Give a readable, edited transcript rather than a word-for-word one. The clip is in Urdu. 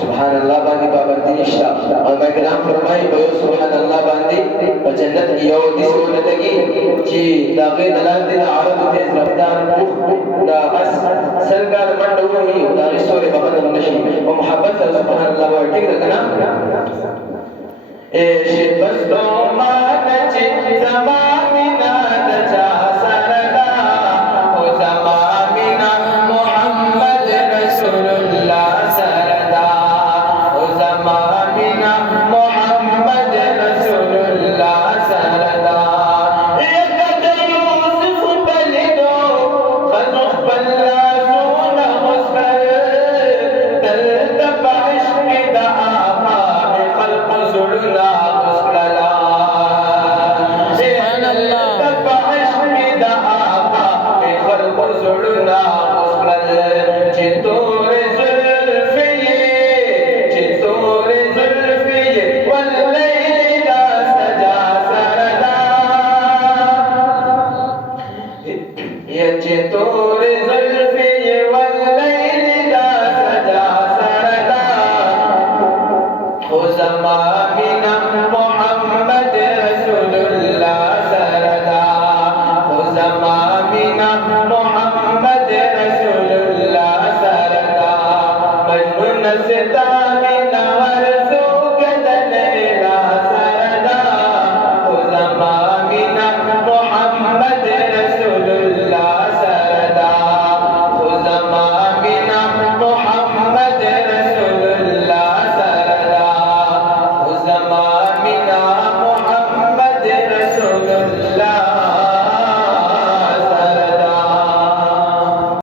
سبحان اللہ باندی پابندی نشتا علماء کرام فرمائی بیو سبحان اللہ باندی جنت کی یو دی سہولتگی چی داغی دلال دی عرض تیز رفتار دا بس سرکار منڈ ہوئی داغی سوری بابد نشی و محبت سبحان اللہ باندی ٹھیک رکھنا ایش بس دو مان چی زمانینا دچا سردا و زمانینا محمد رسول اللہ سردا و زمانینا محمد رسول اللہ سردا یکد یوسف بلدو خزق بلازون غسر تلتب عشق دا آقا خلق زلنا غسللا سبحان اللہ تلتب عشق دا آقا خلق زلنا